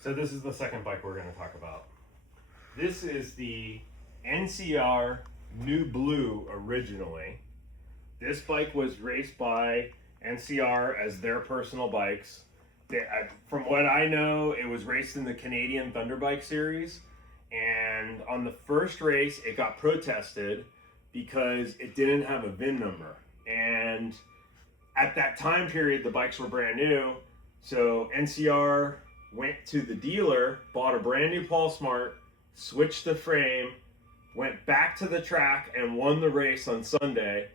So this is the second bike we're going to talk about. This is the NCR New Blue originally. This bike was raced by NCR as their personal bikes. From what I know, it was raced in the Canadian Thunderbike series. And on the first race, it got protested because it didn't have a VIN number. And at that time period, the bikes were brand new. So NCR went to the dealer, bought a brand new Paul Smart, switched the frame, went back to the track and won the race on Sunday.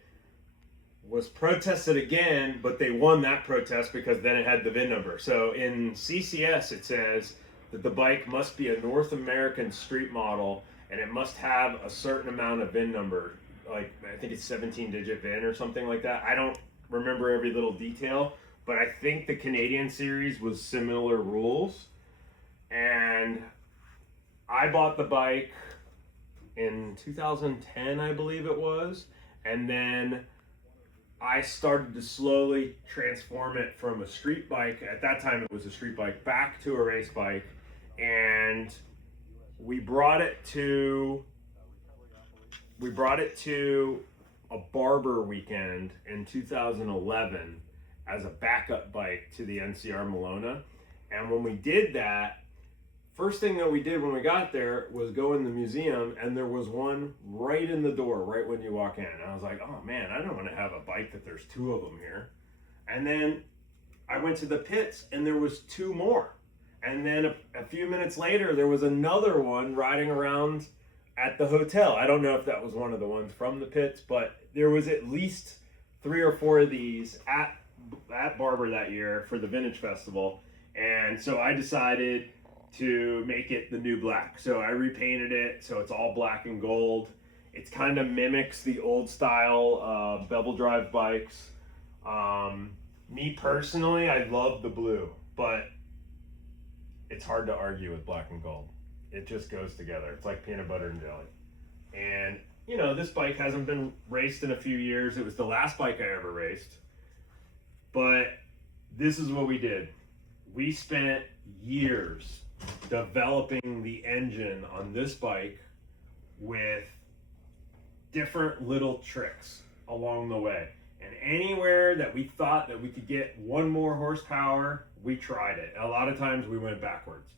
Was protested again, but they won that protest because then it had the VIN number. So in CCS, it says that the bike must be a North American street model and it must have a certain amount of VIN number. Like, I think it's 17-digit VIN or something like that. I don't remember every little detail, but I think the Canadian series was similar rules. And I bought the bike in 2010, I believe it was. And then I started to slowly transform it from a street bike. At that time, it was a street bike back to a race bike. And we brought it to a barber weekend in 2011 as a backup bike to the NCR Malona. And when we did that, first thing that we did when we got there was go in the museum, and there was one right in the door, right when you walk in. And I was like, oh man, I don't want to have a bike that there's two of them here. And then I went to the pits and there was two more. And then a few minutes later, there was another one riding around at the hotel. I don't know if that was one of the ones from the pits, but there was at least 3 or 4 of these at Barber that year for the Vintage Festival. And so I decided to make it the new black. So I repainted it so it's all black and gold. It kind of mimics the old style bevel drive bikes. Me personally, I love the blue, but it's hard to argue with black and gold. It just goes together. It's like peanut butter and jelly. And you know, this bike hasn't been raced in a few years. It was the last bike I ever raced. But this is what we did. We spent years developing the engine on this bike with different little tricks along the way. And anywhere that we thought that we could get one more horsepower, we tried it. A lot of times we went backwards.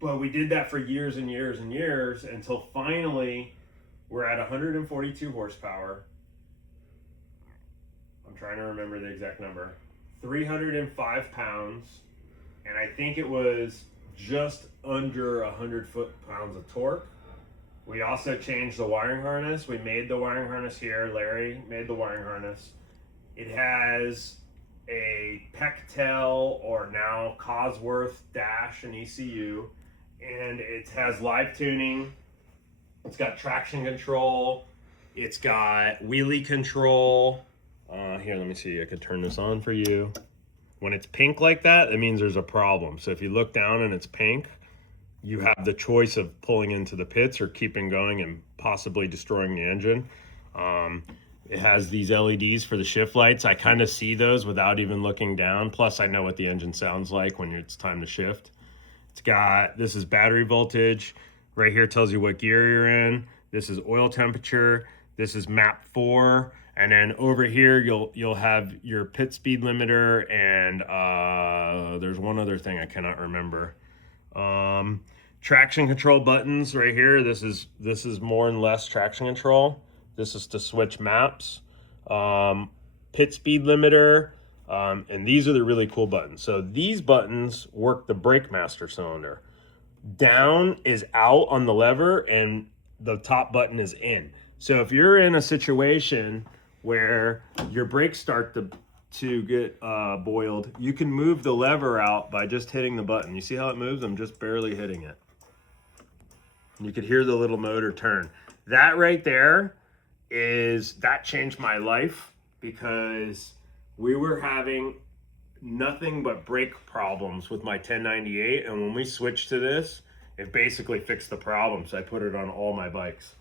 But we did that for years and years and years until finally we're at 142 horsepower. I'm trying to remember the exact number. 305 pounds. And I think it was just under 100 foot-pounds of torque. We also changed the wiring harness. We made the wiring harness here. Larry made the wiring harness. It has a Pectel, or now Cosworth dash and ECU, and it has live tuning. It's got traction control. It's got wheelie control. Here, let me see. I could turn this on for you. When it's pink like that, it means there's a problem. So if you look down and it's pink, you have the choice of pulling into the pits or keeping going and possibly destroying the engine. It has these LEDs for the shift lights. I kind of see those without even looking down. Plus, I know what the engine sounds like when it's time to shift. It's got, this is battery voltage. Right here tells you what gear you're in. This is oil temperature. This is map 4. And then over here, you'll have your pit speed limiter, and there's one other thing I cannot remember. Traction control buttons right here. This is more and less traction control. This is to switch maps. Pit speed limiter, and these are the really cool buttons. So these buttons work the brake master cylinder. Down is out on the lever, and the top button is in. So if you're in a situation where your brakes start to get boiled, you can move the lever out by just hitting the button. You see how it moves? I'm just barely hitting it. You could hear the little motor turn. That right there that changed my life, because we were having nothing but brake problems with my 1098, and when we switched to this, it basically fixed the problem. So I put it on all my bikes.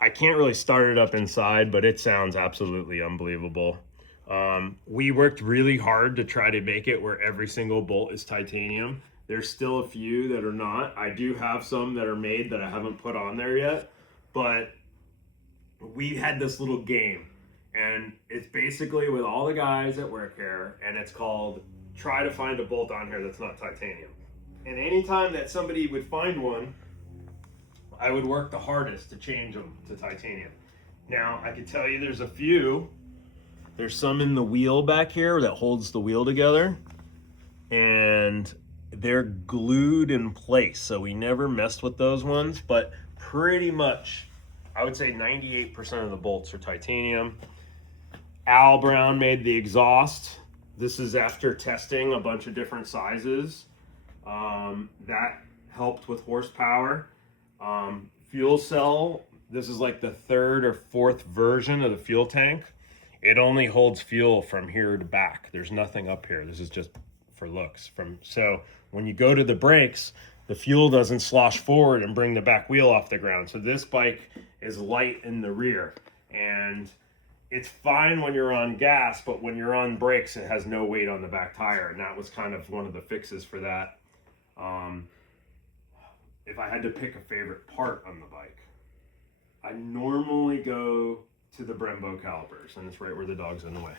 I can't really start it up inside, but it sounds absolutely unbelievable. We worked really hard to try to make it where every single bolt is titanium. There's still a few that are not. I do have some that are made that I haven't put on there yet, but we had this little game, and it's basically with all the guys that work here, and it's called try to find a bolt on here that's not titanium. And anytime that somebody would find one, I would work the hardest to change them to titanium. Now, I can tell you there's a few. There's some in the wheel back here that holds the wheel together, and they're glued in place, so we never messed with those ones, but pretty much, I would say 98% of the bolts are titanium. Al Brown made the exhaust. This is after testing a bunch of different sizes. That helped with horsepower. Fuel cell, this is like the third or fourth version of the fuel tank. It only holds fuel from here to back. There's nothing up here. This is just for looks. So when you go to the brakes, the fuel doesn't slosh forward and bring the back wheel off the ground. So this bike is light in the rear, and it's fine when you're on gas, but when you're on brakes, it has no weight on the back tire, and that was kind of one of the fixes for that. If I had to pick a favorite part on the bike, I normally go to the Brembo calipers, and it's right where the dog's in the way.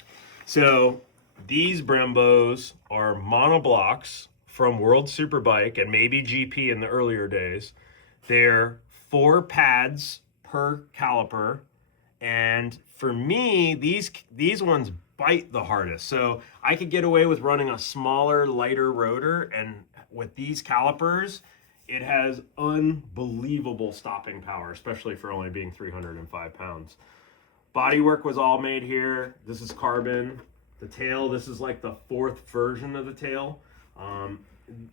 So these Brembos are monoblocks from World Superbike and maybe GP in the earlier days. They're 4 pads per caliper, and for me, these ones bite the hardest. So I could get away with running a smaller, lighter rotor, and with these calipers, it has unbelievable stopping power, especially for only being 305 pounds. Bodywork was all made here. This is carbon. The tail, this is like the 4th version of the tail.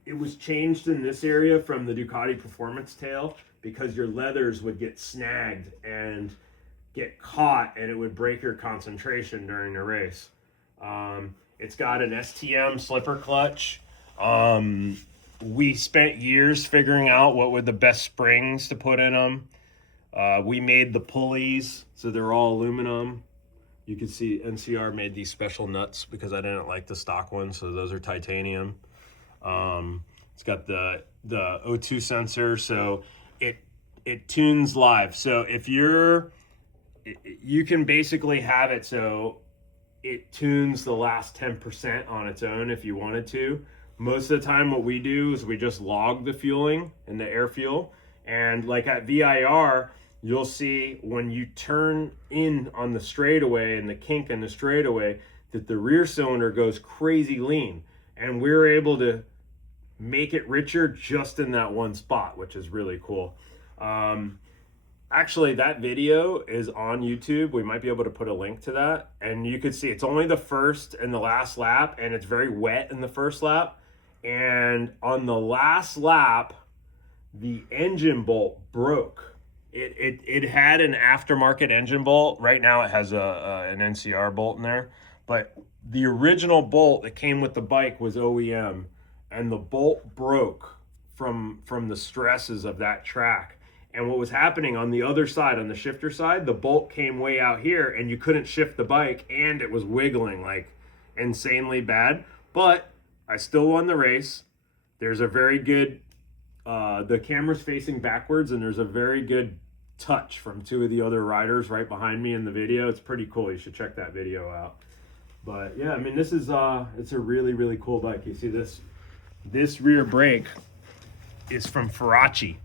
It was changed in this area from the Ducati Performance tail because your leathers would get snagged and get caught, and it would break your concentration during the race. It's got an STM slipper clutch. We spent years figuring out what were the best springs to put in them. We made the pulleys, so they're all aluminum. You can see NCR made these special nuts because I didn't like the stock ones, so those are titanium. It's got the O2 sensor, so it tunes live. So if you can basically have it so it tunes the last 10% on its own if you wanted to. Most of the time what we do is we just log the fueling and the air fuel. And like at VIR, you'll see when you turn in on the straightaway and the kink in the straightaway that the rear cylinder goes crazy lean. And we're able to make it richer just in that one spot, which is really cool. Actually, that video is on YouTube. We might be able to put a link to that. And you can see it's only the first and the last lap, and it's very wet in the first lap. And on the last lap, the engine bolt broke. It had an aftermarket engine bolt. Right now it has an NCR bolt in there. But the original bolt that came with the bike was OEM, and the bolt broke from the stresses of that track. And what was happening on the other side, on the shifter side, the bolt came way out here, and you couldn't shift the bike, and it was wiggling like insanely bad. But I still won the race. There's a very good, the camera's facing backwards, and there's a very good touch from 2 of the other riders right behind me in the video. It's pretty cool. You should check that video out. But yeah, I mean, this is, it's a really, really cool bike. You see this rear brake is from Faraci.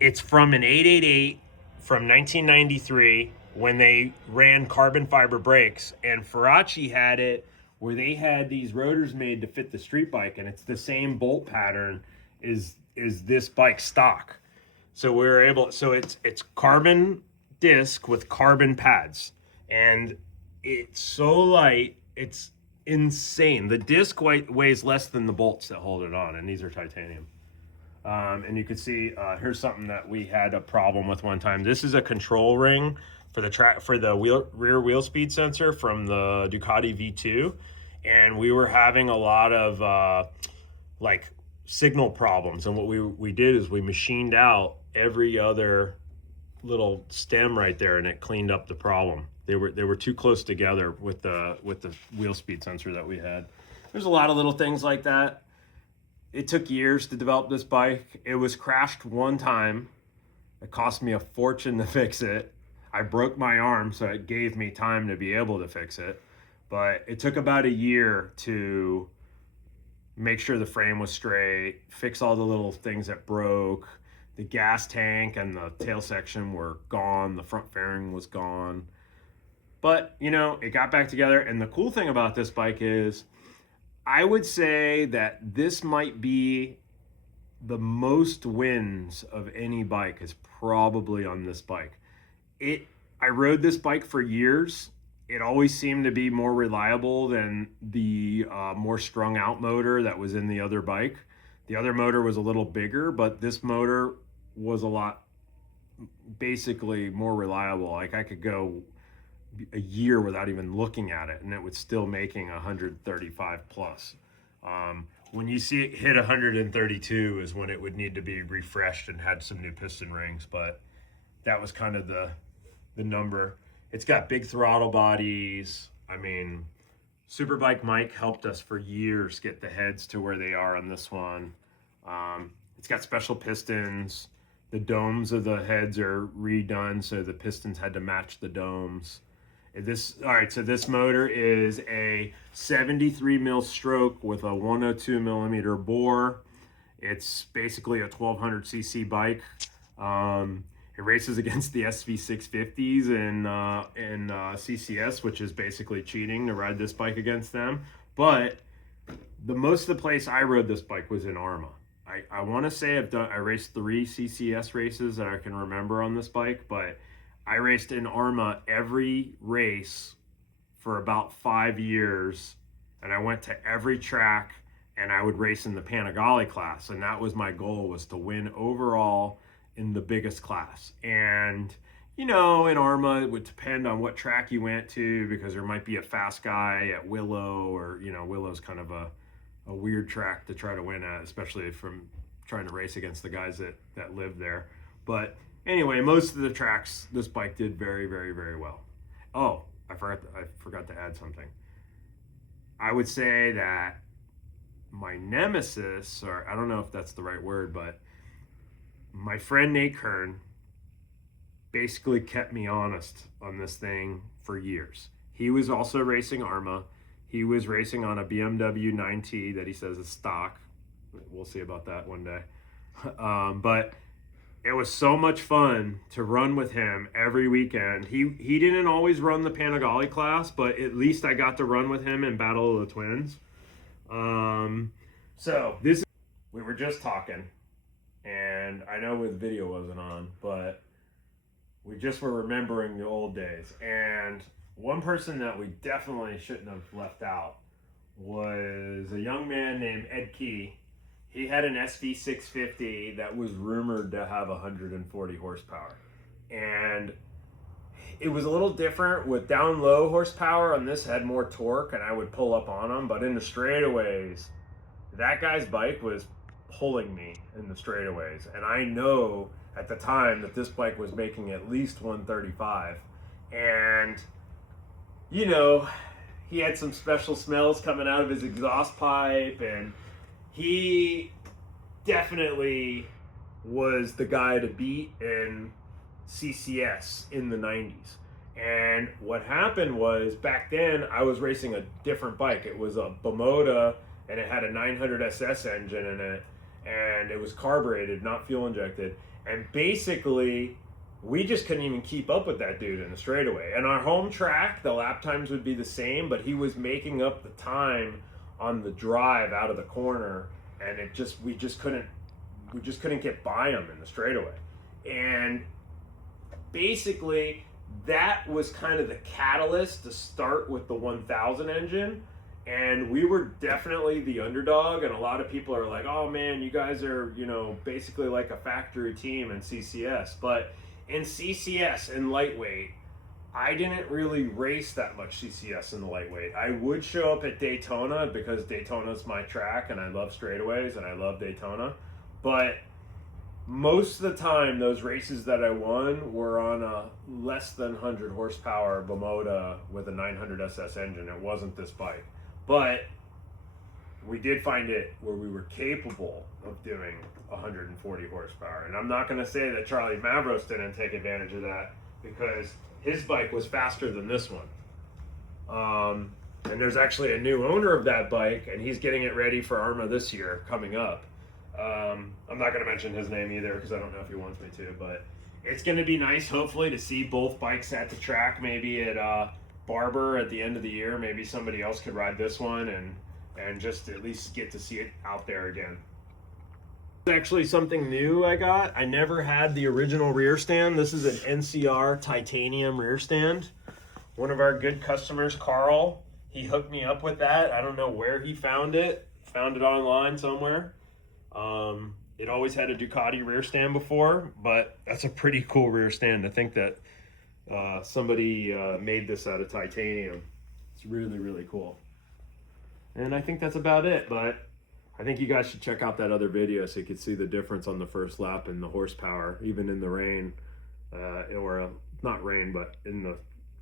It's from an 888 from 1993 when they ran carbon fiber brakes, and Faraci had it where they had these rotors made to fit the street bike, and it's the same bolt pattern is this bike stock. So we were able, so it's carbon disc with carbon pads, and it's so light, it's insane. The disc weighs less than the bolts that hold it on, and these are titanium. And you can see here's something that we had a problem with one time. This is a control ring for the rear wheel speed sensor from the Ducati V2, and we were having a lot of like signal problems. And what we did is we machined out every other little stem right there, and it cleaned up the problem. They were too close together with the wheel speed sensor that we had. There's a lot of little things like that. It took years to develop this bike. It was crashed one time. It cost me a fortune to fix it. I broke my arm, so it gave me time to be able to fix it. But it took about a year to make sure the frame was straight, fix all the little things that broke. The gas tank and the tail section were gone. The front fairing was gone. But, you know, it got back together. And the cool thing about this bike is I would say that this might be the most wins of any bike is probably on this bike. I rode this bike for years. It always seemed to be more reliable than the more strung out motor that was in the other bike. The other motor was a little bigger, but this motor was a lot basically more reliable. Like I could go a year without even looking at it and it was still making 135 plus. When you see it hit 132 is when it would need to be refreshed and had some new piston rings, but that was kind of the number. It's got big throttle bodies. I mean, Superbike Mike helped us for years get the heads to where they are on this one. It's got special pistons. The domes of the heads are redone, so the pistons had to match the domes. So this motor is a 73 mil stroke with a 102 millimeter bore. It's basically a 1200 cc bike. It races against the SV650s in CCS, which is basically cheating to ride this bike against them. But most of the place I rode this bike was in ARMA. I want to say I raced 3 CCS races that I can remember on this bike, but I raced in ARMA every race for about 5 years, and I went to every track, and I would race in the Panigale class, and that was my goal, was to win overall in the biggest class. And, you know, in ARMA, it would depend on what track you went to, because there might be a fast guy at Willow, or, you know, Willow's kind of a weird track to try to win at, especially from trying to race against the guys that live there. But anyway, most of the tracks, this bike did very, very, very well. Oh, I forgot to add something. I would say that my nemesis, or I don't know if that's the right word, but my friend Nate Kern basically kept me honest on this thing for years. He was also racing ARMA. He was racing on a BMW 9T that he says is stock. We'll see about that one day. But it was so much fun to run with him every weekend. He didn't always run the Panigale class, but at least I got to run with him in Battle of the Twins. We were just talking, and I know the video wasn't on, but we just were remembering the old days. And one person that we definitely shouldn't have left out was a young man named Ed Key. He had an SV650 that was rumored to have 140 horsepower. And it was a little different with down low horsepower. On this had more torque, and I would pull up on him. But in the straightaways, that guy's bike was pulling me in the straightaways. And I know at the time that this bike was making at least 135. And, you know, he had some special smells coming out of his exhaust pipe, and he definitely was the guy to beat in CCS in the 90s. And what happened was, back then I was racing a different bike. It was a Bimota, and it had a 900 SS engine in it, and it was carbureted, not fuel injected. And basically we just couldn't even keep up with that dude in the straightaway. And our home track, the lap times would be the same, but he was making up the time on the drive out of the corner, and we just couldn't get by him in the straightaway. And basically that was kind of the catalyst to start with the 1000 engine. And we were definitely the underdog, and a lot of people are like, oh man, you guys are, you know, basically like a factory team in CCS. But in CCS, in lightweight, I didn't really race that much CCS in the lightweight. I would show up at Daytona because Daytona's my track, and I love straightaways, and I love Daytona. But most of the time, those races that I won were on a less than 100 horsepower Bimota with a 900 SS engine. It wasn't this bike. But we did find it where we were capable of doing 140 horsepower. And I'm not going to say that Charlie Mavros didn't take advantage of that, because his bike was faster than this one. And there's actually a new owner of that bike, and he's getting it ready for ARMA this year coming up. I'm not going to mention his name either, because I don't know if he wants me to, but it's going to be nice, hopefully, to see both bikes at the track, maybe at Barber at the end of the year. Maybe somebody else could ride this one and just at least get to see it out there again. It's actually something new I got. I never had the original rear stand. This is an NCR titanium rear stand. One of our good customers, Carl, he hooked me up with that. I don't know where he found it. Found it online somewhere. It always had a Ducati rear stand before, but that's a pretty cool rear stand. To think that somebody made this out of titanium. It's really, really cool. And I think that's about it, but I think you guys should check out that other video so you can see the difference on the first lap and the horsepower, even in the rain, or not rain, but in the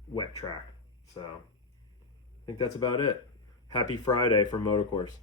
wet track. So I think that's about it. Happy Friday from Moto Corse.